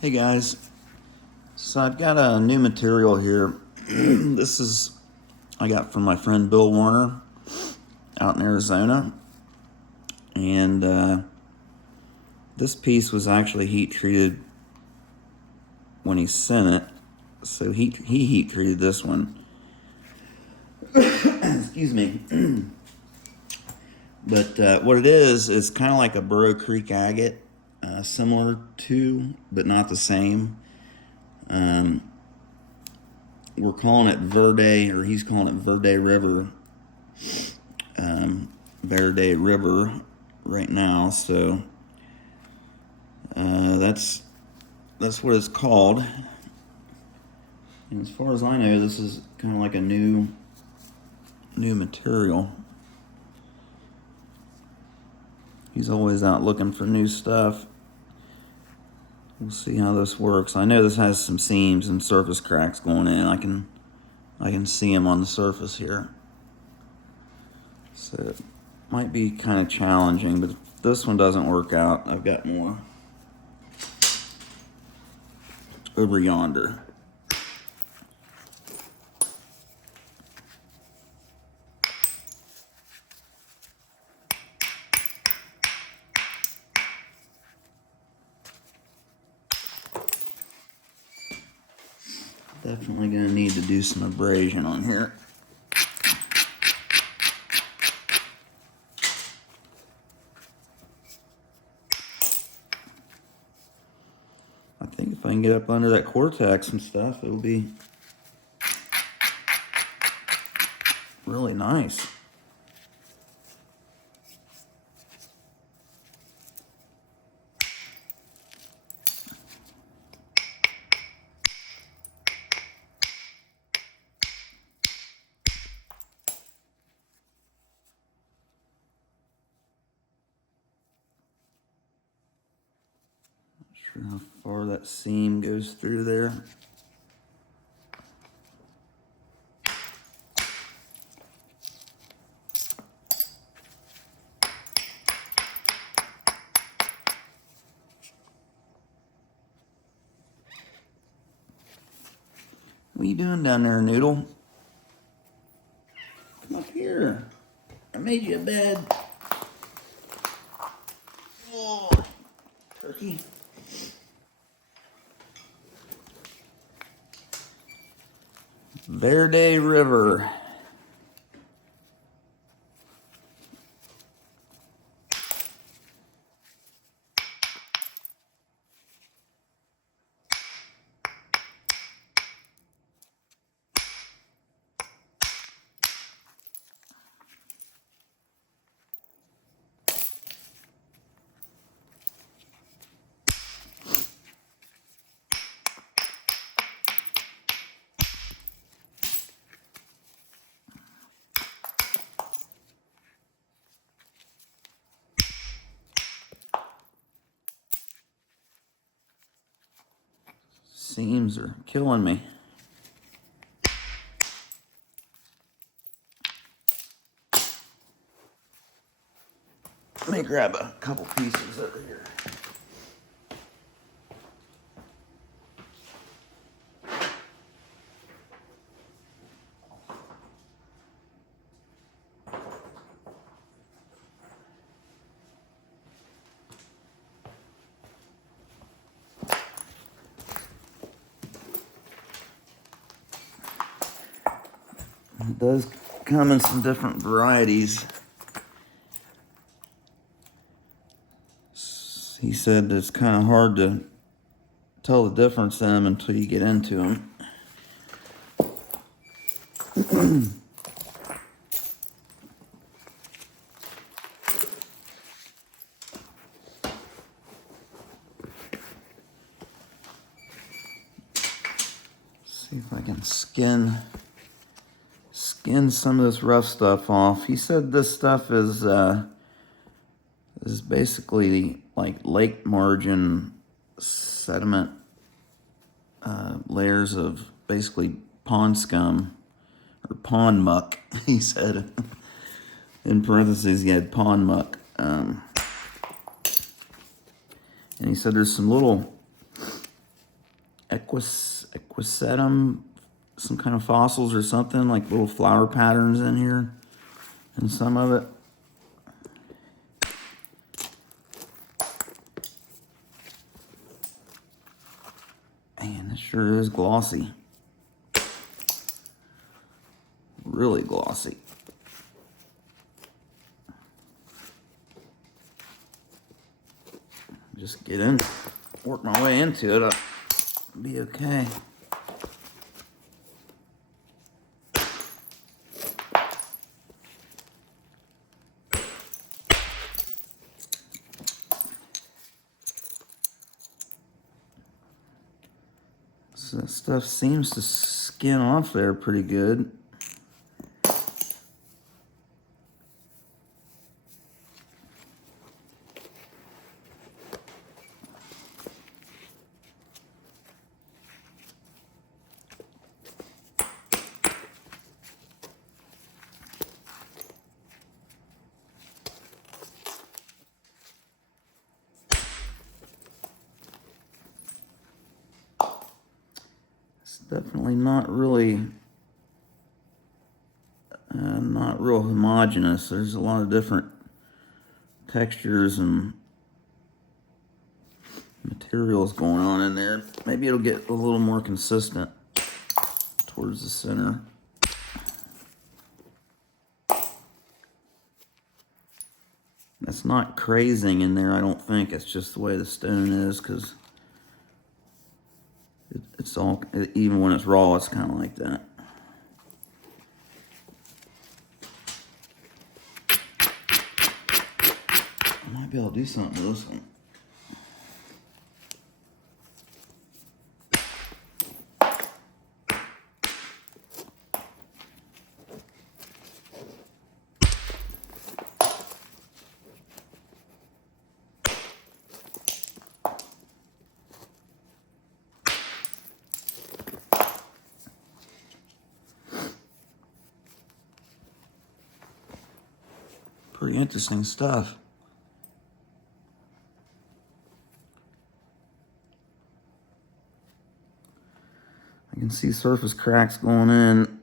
Hey guys, so I've got a new material here. I got from my friend Bill Warner out in Arizona, and this piece was actually heat treated when he sent it. So he heat treated this one. Excuse me. But what it is kind of like a Burrow Creek agate, similar to, but not the same. We're calling it Verde, or he's calling it Verde River. Verde River right now. So that's what it's called. And as far as I know, this is kind of like a new material. He's always out looking for new stuff. We'll see how this works. I know this has some seams and surface cracks going in. I can see them on the surface here. So it might be kind of challenging, but if this one doesn't work out, I've got more over yonder. Definitely going to need to do some abrasion on here. I think if I can get up under that cortex and stuff, it'll be really nice. Not sure how far that seam goes through there. What are you doing down there, Noodle? Come up here. I made you a bed. Oh, turkey. Verde River. Seams are killing me. Let me grab a couple pieces over here. It does come in some different varieties. He said it's kind of hard to tell the difference in them until you get into them. See if I can skin some of this rough stuff off. He said this stuff is basically like lake margin sediment, layers of basically pond scum or pond muck. He said in parentheses he had pond muck, and he said there's some little equisetum, some kind of fossils or something, like little flower patterns in here, and some of it. Man, this sure is glossy. Really glossy. Just get in, work my way into it, I'll be okay. So that stuff seems to skin off there pretty good. Definitely not real homogeneous. There's a lot of different textures and materials going on in there. Maybe it'll get a little more consistent towards the center. That's not crazing in there, I don't think. It's just the way the stone is, because it's all, even when it's raw, it's kind of like that. I might be able to do something with this one. Pretty interesting stuff. I can see surface cracks going in.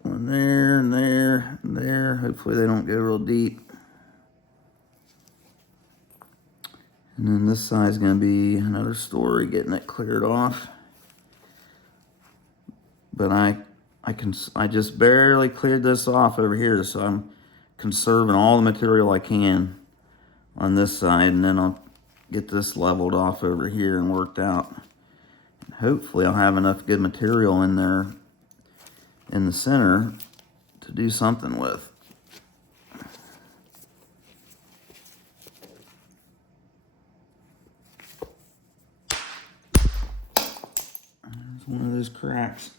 One there, and there, and there. Hopefully they don't go real deep. And then this side's gonna be another story, getting it cleared off. But I just barely cleared this off over here, so I'm conserving all the material I can on this side, and then I'll get this leveled off over here and worked out. And hopefully I'll have enough good material in there in the center to do something with. There's one of those cracks.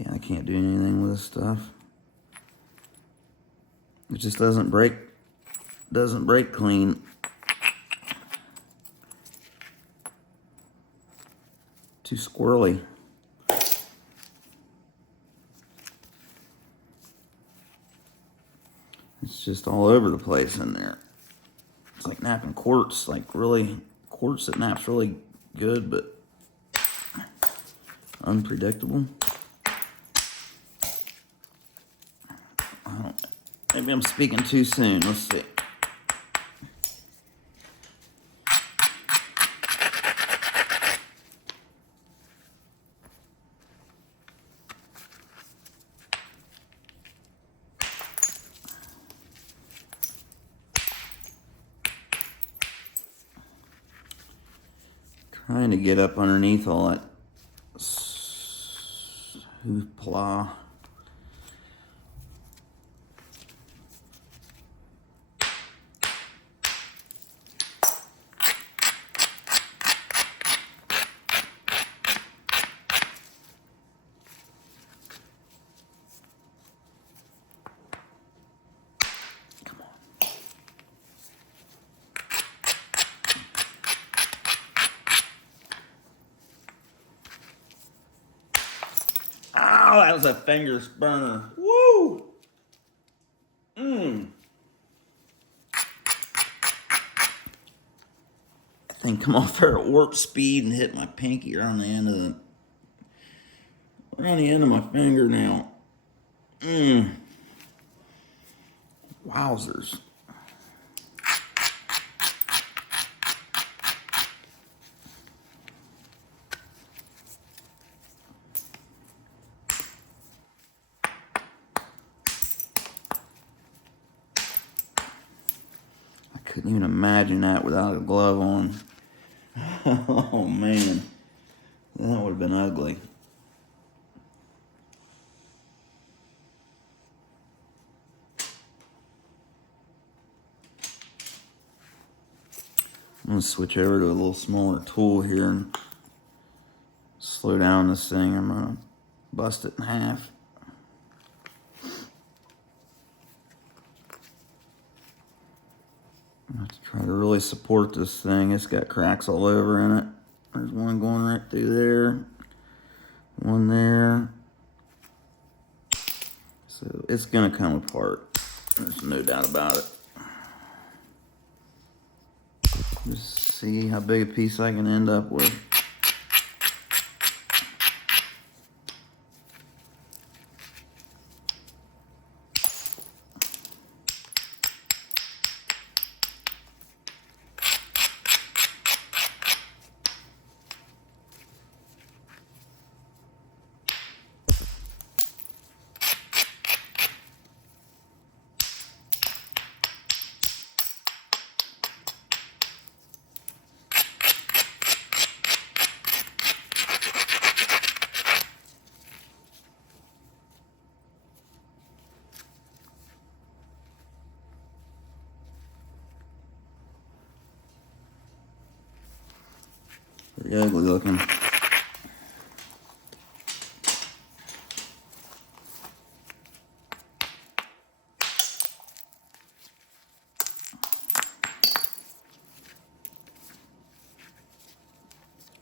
Yeah, I can't do anything with this stuff. It just doesn't break clean. Too squirrely. It's just all over the place in there. It's like napping quartz, like really quartz that naps really good, but unpredictable. Maybe I'm speaking too soon. Let's see. Trying to get up underneath all that hoopla. was a fingers burner. Woo! That thing come off there at warp speed and hit my pinky around the end of my fingernail. Wowzers. I couldn't even imagine that without a glove on. Oh man, that would have been ugly. I'm going to switch over to a little smaller tool here and slow down this thing. I'm going to bust it in half. I have to try to really support this thing. It's got cracks all over in it. There's one going right through there. One there. So it's going to come apart. There's no doubt about it. Just see how big a piece I can end up with. Pretty ugly looking.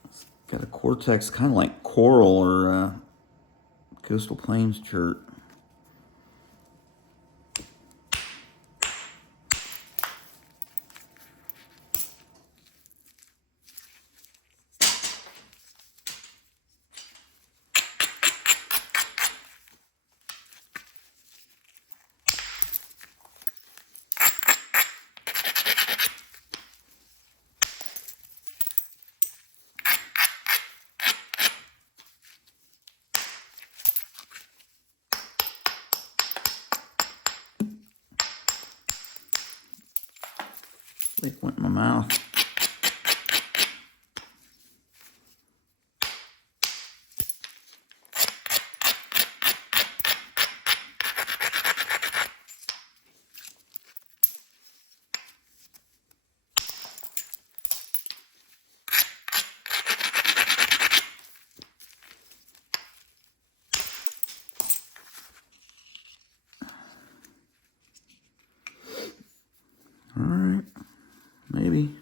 It's got a Cortex, kind of like coral or Coastal Plains chert. It went in my mouth. All right, maybe.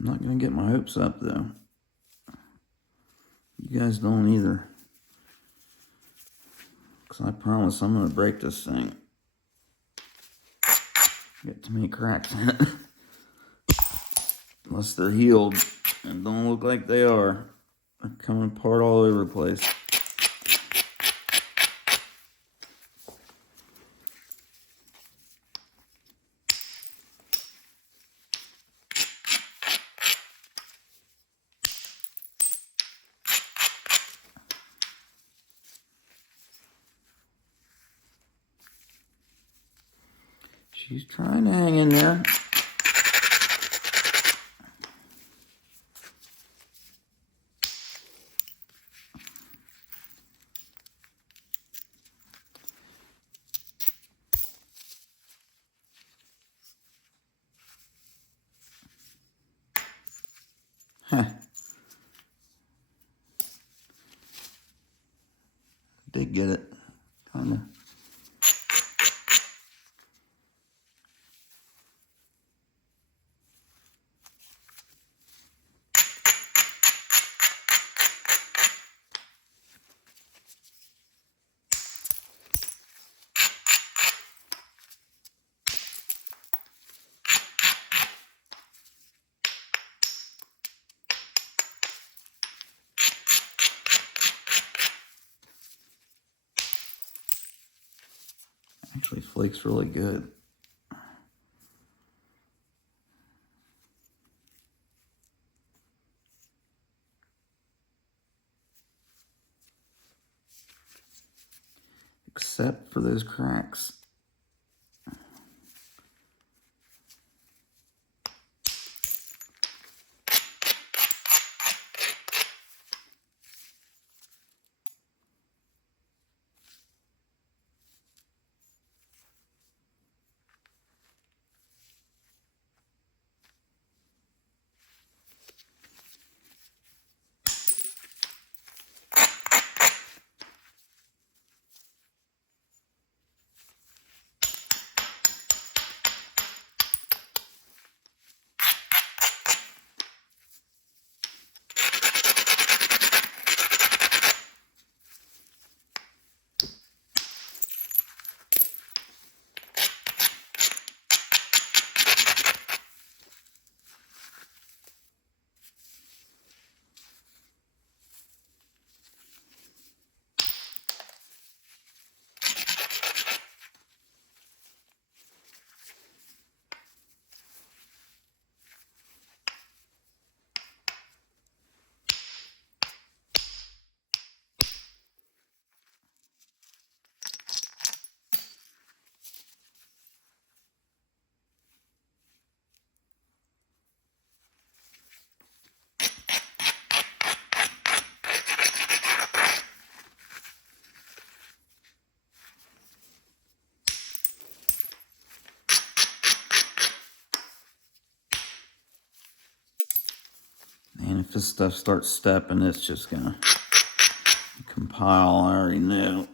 I'm not going to get my hopes up, though. You guys don't either. Because I promise I'm going to break this thing. Get too many cracks in it. Unless they're healed and don't look like they are. They're coming apart all over the place. She's trying to hang in there. Huh. Did get it. Kinda. Actually flakes really good. Except for those cracks. And if this stuff starts stepping, it's just gonna compile. I already know.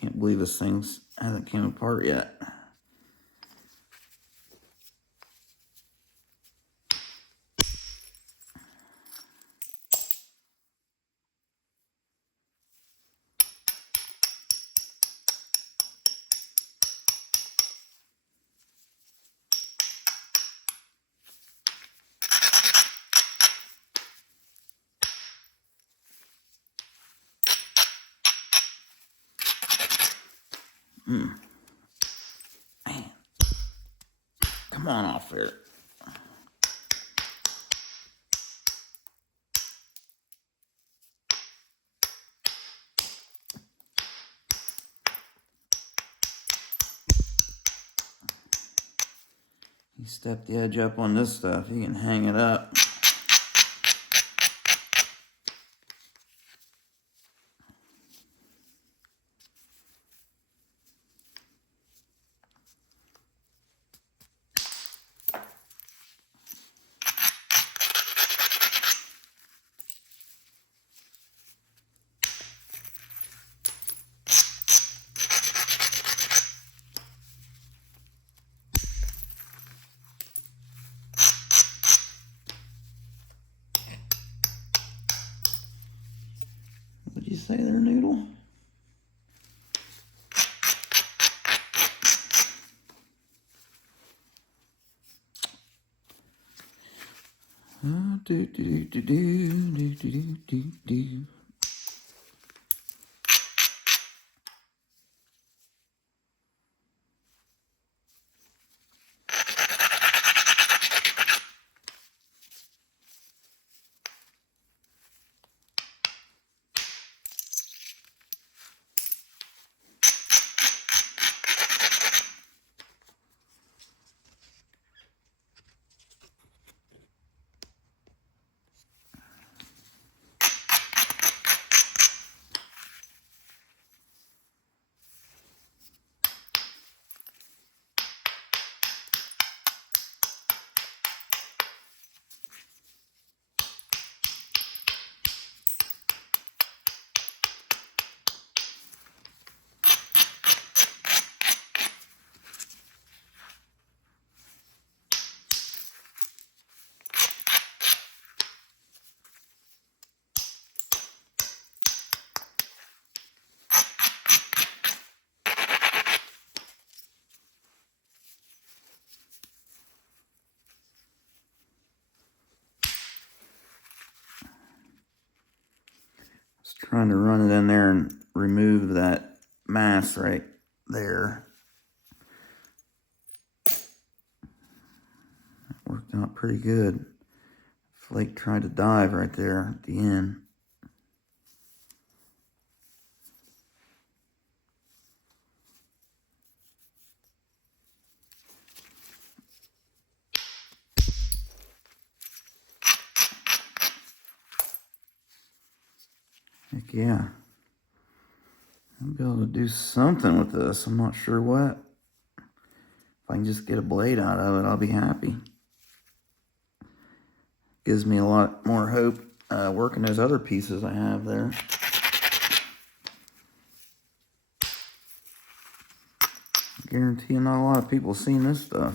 Can't believe this thing hasn't came apart yet. Man. Come on off there. You step the edge up on this stuff, you can hang it up. What'd you say there, Noodle? Do do do do do do do do do. Just trying to run it in there and remove that mass right there. Worked out pretty good. Flake tried to dive right there at the end. Heck yeah. I'll be able to do something with this. I'm not sure what. If I can just get a blade out of it, I'll be happy. Gives me a lot more hope working those other pieces I have there. I guarantee not a lot of people have seen this stuff.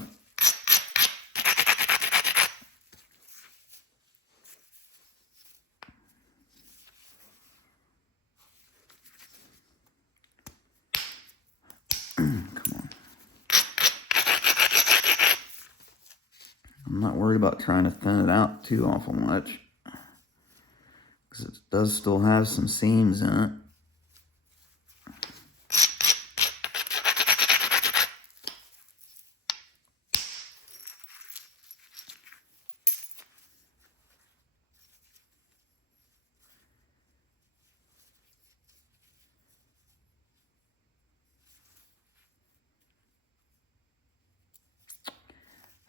I'm not worried about trying to thin it out too awful much, because it does still have some seams in it.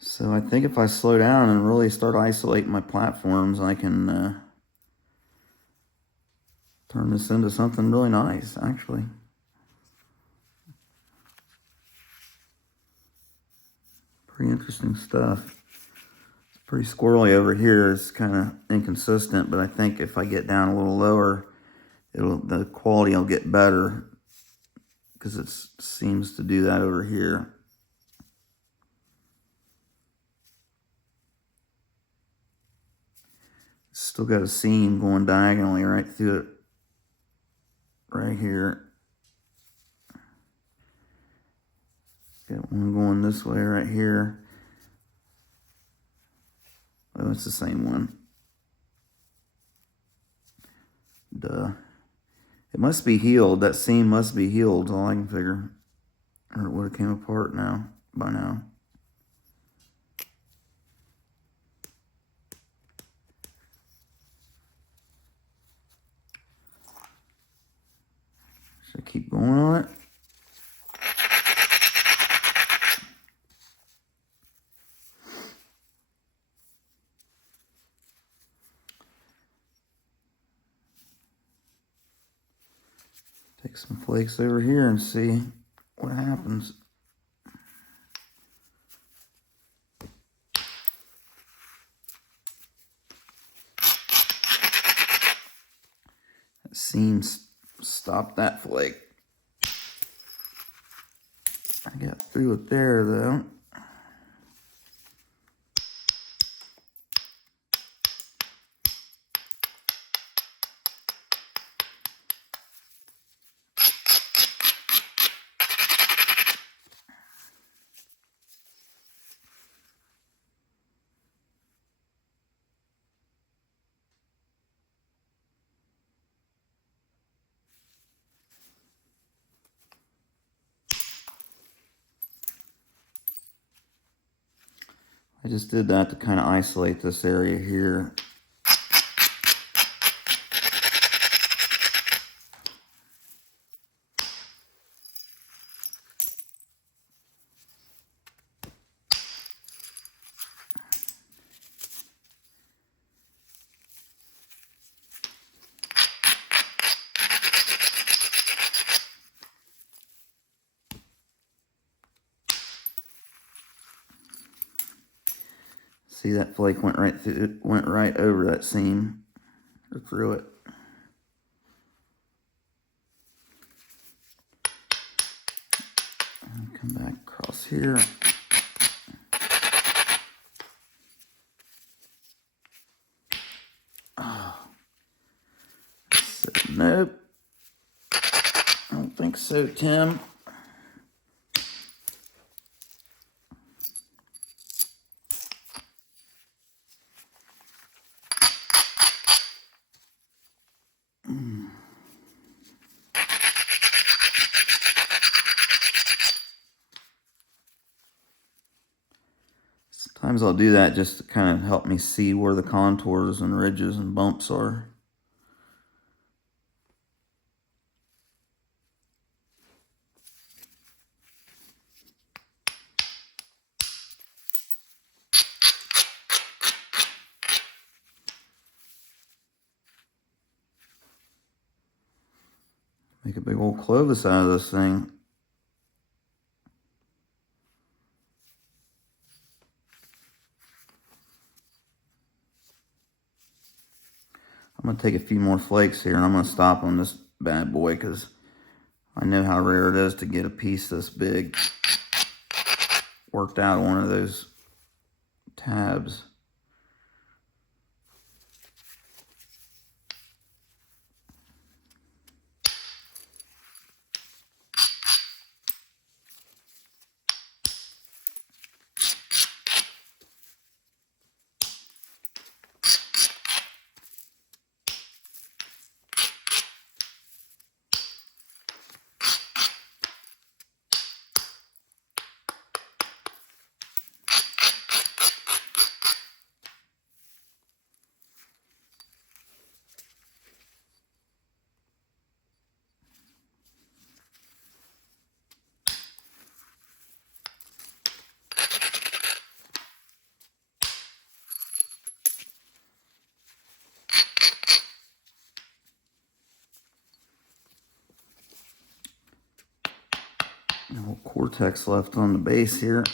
So I think if I slow down and really start isolating my platforms, I can turn this into something really nice, actually. Pretty interesting stuff. It's pretty squirrely over here. It's kind of inconsistent, but I think if I get down a little lower, the quality will get better, because it seems to do that over here. Still got a seam going diagonally right through it, right here. Got one going this way right here. Oh, it's the same one. Duh. It must be healed. That seam must be healed, all I can figure. Or it would have came apart now, by now. So keep going on it. Take some flakes over here and see what happens. That seam stopped that flake. I got through it there though. I just did that to kind of isolate this area here. See, that flake went right through it, went right over that seam, or through it. And come back across here. Oh. So, nope. I don't think so, Tim. Sometimes I'll do that just to kind of help me see where the contours and ridges and bumps are. Make a big old Clovis out of this thing. I'm going to take a few more flakes here and I'm going to stop on this bad boy because I know how rare it is to get a piece this big worked out of one of those tabs. A little cortex left on the base here.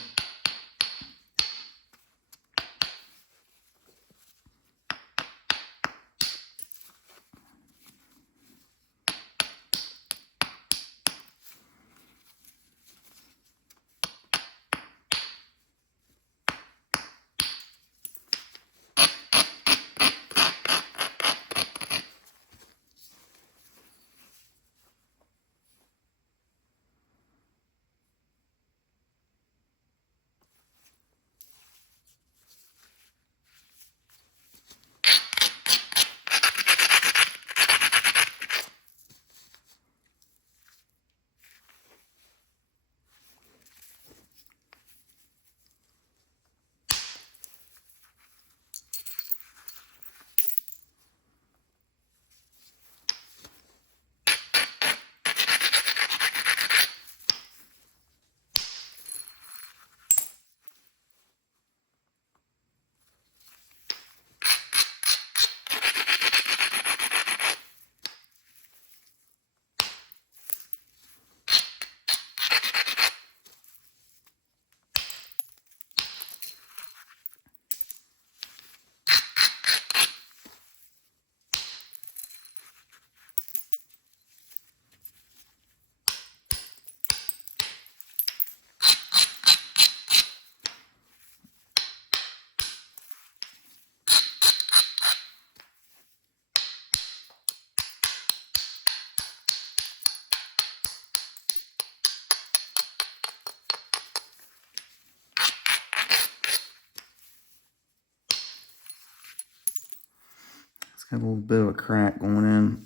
Got a little bit of a crack going in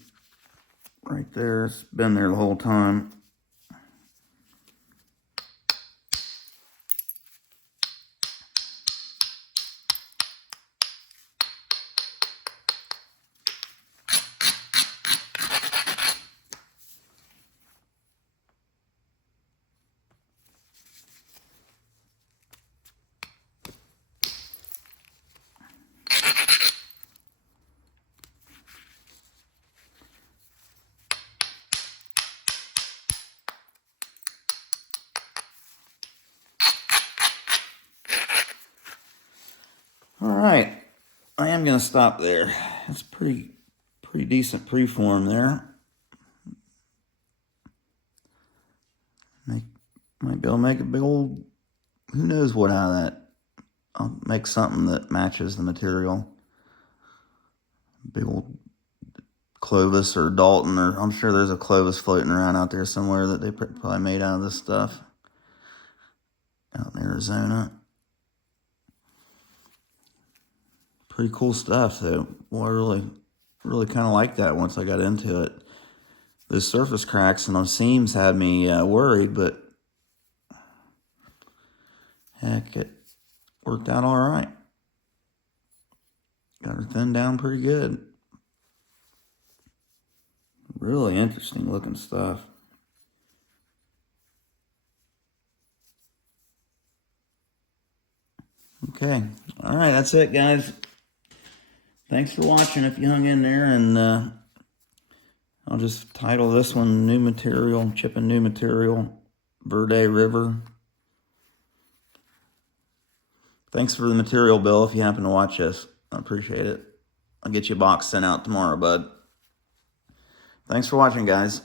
right there. It's been there the whole time. All right, I am gonna stop there. It's pretty decent preform there. Might be able to make a big old, who knows what out of that. I'll make something that matches the material. Big old Clovis or Dalton, or I'm sure there's a Clovis floating around out there somewhere that they probably made out of this stuff out in Arizona. Pretty cool stuff though. Well, I really kind of like that once I got into it. Those surface cracks and those seams had me worried, but heck, it worked out all right. Got her thinned down pretty good. Really interesting looking stuff. Okay, all right, that's it, guys. Thanks for watching if you hung in there, and I'll just title this one New Material, Chipping New Material, Verde River. Thanks for the material, Bill, if you happen to watch this. I appreciate it. I'll get you a box sent out tomorrow, bud. Thanks for watching, guys.